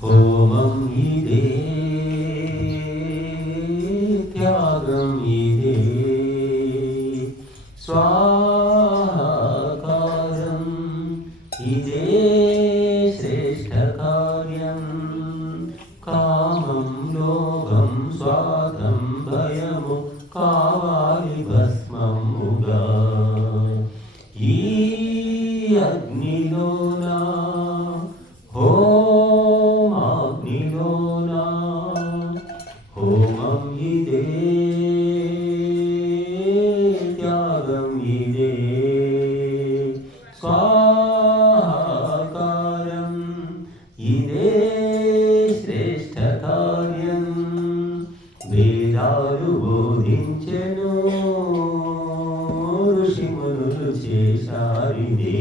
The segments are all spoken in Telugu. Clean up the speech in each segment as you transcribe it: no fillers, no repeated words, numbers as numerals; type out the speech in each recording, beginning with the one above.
హోమం ఇదే త్యాగం ఇదే స్వాహాకారం ఇదే శ్రేష్ఠ కార్యం కామం లోభం స్వార్థం భయము కావాలి భస్మముగా ఈ అగ్నిలోనా హోమాగ్నిలోనా హోమం ఇదే త్యాగం ఇదే స్వాహాకారం ఇదే శ్రేష్ఠ కార్యం వేదాలు బోధించెను ఋషిమునులు చేశారిదే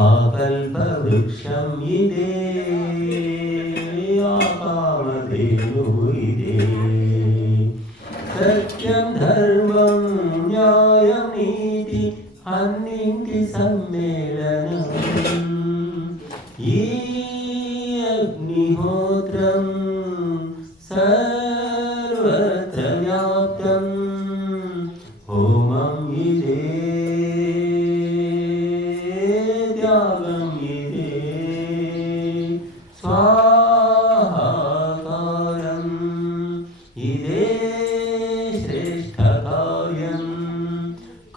ఆ కల్ప వృక్షం ఇదే ఆ కామధేను ఇదే సత్యం ధర్మం న్యాయం నీతి అన్నింటి సమ్మేళనం ఈ అగ్నిహోత్రం సర్వత్ర వ్యాప్తం హోమం ఇదే త్యాగం ఇదే స్వాహాకారం ఇదే శ్రేష్ఠ కార్యం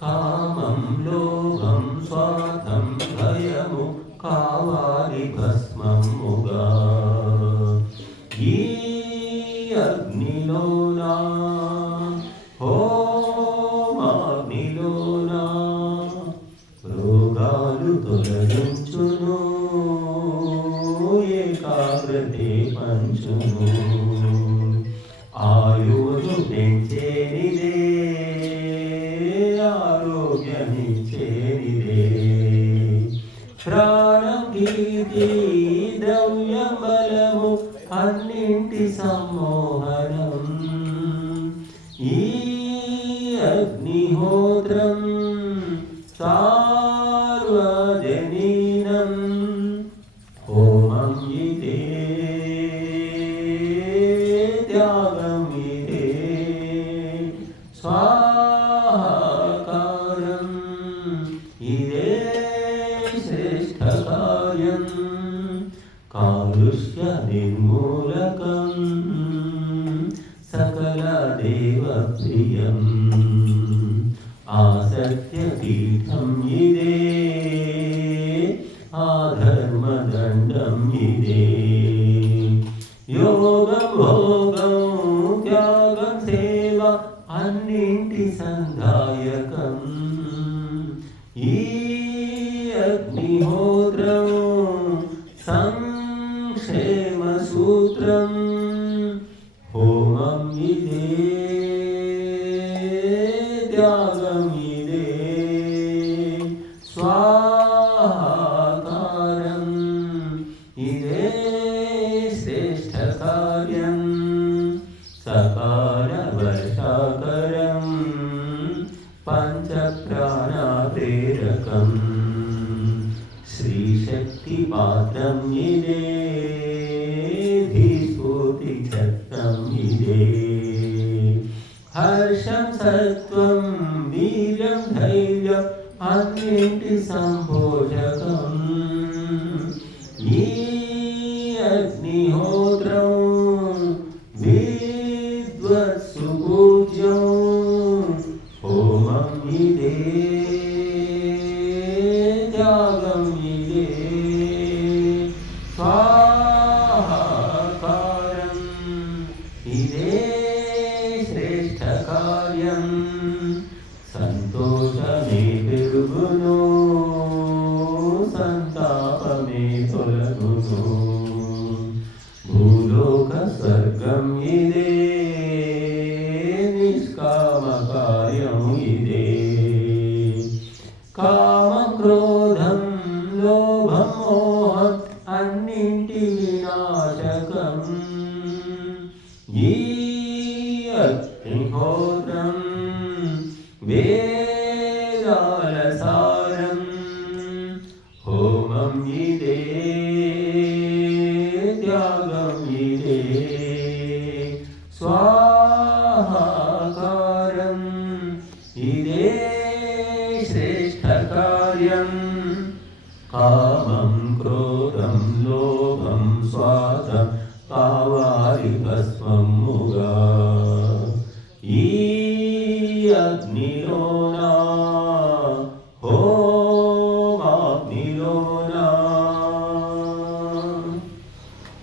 కామం లోభం స్వార్థం భయము కావాలి భస్మముగా ఈ అగ్నిలోనా హోమాగ్నిలోనా రోగాలు తొలగించును ఏకాగ్రతే పంచును ఆయువును పెంచేనిదే ఆరోగ్యమిచ్చేనిదే ప్రాణం కీర్తి ద్రవ్యం బలము అన్నింటి సమ్మోహనం ఈ అగ్నిహోత్రం సార్వజనీనం హోమం ఇదే త్యాగం ఇదే స్వాహాకారం ఇదే శ్రేష్ఠ కార్యం కాలుష్య నిర్మూలకం సకల దేవప్రియం ఆసత్యపీఠం ఇదే ఆధర్మదండం ఇదే యోగం భోగం త్యాగం సేవ అన్నింటి సంధాయకం ఈ అగ్నిహోత్రం సంక్షేమ సూత్రం హోమం ఇదే త్యాగం ఇదే స్వాహాకారం ఇదే శ్రేష్ఠ కార్యం సకాల వర్షాకరం పంచప్రాణ ప్రేరకం శ్రీశక్తి పాత్రం ఇదే ధీస్ఫూర్తి చక్రం ఇదే హర్షం సత్వం వీర్యం ధైర్యం అన్నింటి సంభోజకం ఈ అగ్నిహోత్రం విద్వత్సు పూజ్యం హోమం ఇదే త్యాగం ఇదే స్వాహాకారం ఇదే శ్రేష్ఠ కార్యం సంతోషమే పెరుగును సంతాపమే తొలగును భూలోక స్వర్గం ఇదే నిష్కామ కార్యం ఇదే కామం క్రోధం లోభం మోహం అన్నింటి వినాశకం ఈ అగ్నిహోత్రం వేదాల సారం హోమం ఇదే स्वाहाकारम् इदे श्रेष्ठकार्यं कामं क्रोधं लोभं स्वार्थं पावारिकस्वमुगा ఈ అగ్నిలోనా